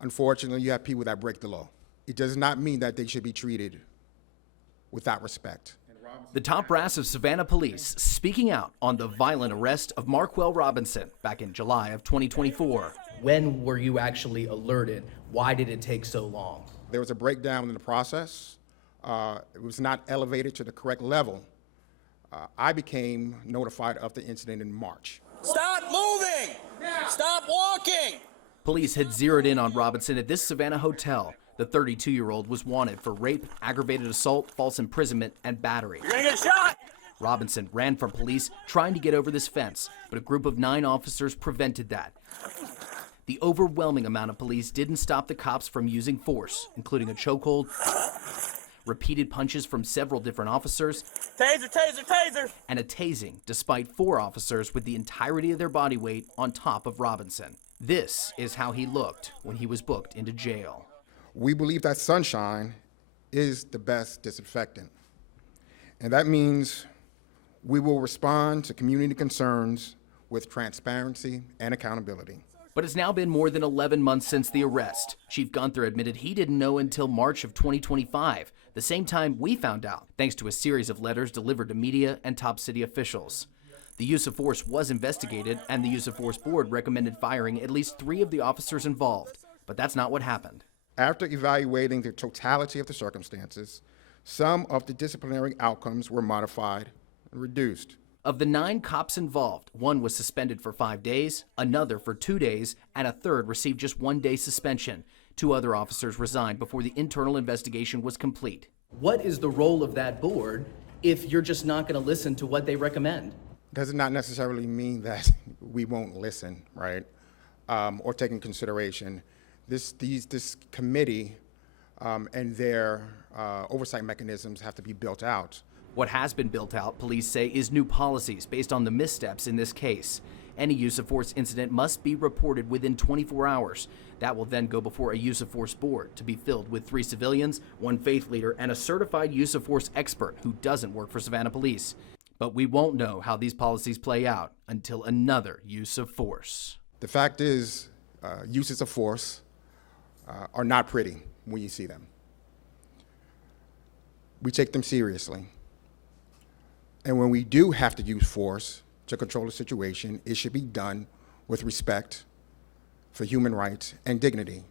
Unfortunately, you have people that break the law. It does not mean that they should be treated without respect. The top brass of Savannah Police speaking out on the violent arrest of Marquell Robinson back in July of 2024. When were you actually alerted? Why did it take so long? There was a breakdown in the process. It was not elevated to the correct level. I became notified of the incident in March. Stop moving! Stop walking! Police had zeroed in on Robinson at this Savannah hotel. The 32-year-old was wanted for rape, aggravated assault, false imprisonment, and battery. You're gonna get shot! Robinson ran from police trying to get over this fence, but a group of 9 officers prevented that. The overwhelming amount of police didn't stop the cops from using force, including a chokehold, repeated punches from several different officers, Taser, taser, taser! and a tasing, despite 4 officers with the entirety of their body weight on top of Robinson. This is how he looked when he was booked into jail. We believe that sunshine is the best disinfectant. And that means we will respond to community concerns with transparency and accountability. But it's now been more than 11 months since the arrest. Chief Gunther admitted he didn't know until March of 2025, the same time we found out, thanks to a series of letters delivered to media and top city officials. The use of force was investigated, and the use of force board recommended firing at least 3 of the officers involved. But that's not what happened. After evaluating the totality of the circumstances, some of the disciplinary outcomes were modified and reduced. Of the 9 cops involved, 1 was suspended for 5 days, another for 2 days, and a third received just 1 day suspension. 2 other officers resigned before the internal investigation was complete. What is the role of that board if you're just not going to listen to what they recommend? Does not necessarily mean that we won't listen, right? Or take in consideration. This committee and their oversight mechanisms have to be built out. What has been built out, police say, is new policies based on the missteps in this case. Any use of force incident must be reported within 24 hours. That will then go before a use of force board to be filled with 3 civilians, 1 faith leader, and a certified use of force expert who doesn't work for Savannah Police. But we won't know how these policies play out until another use of force. The fact is, uses of force are not pretty when you see them. We take them seriously. And when we do have to use force to control a situation, it should be done with respect for human rights and dignity.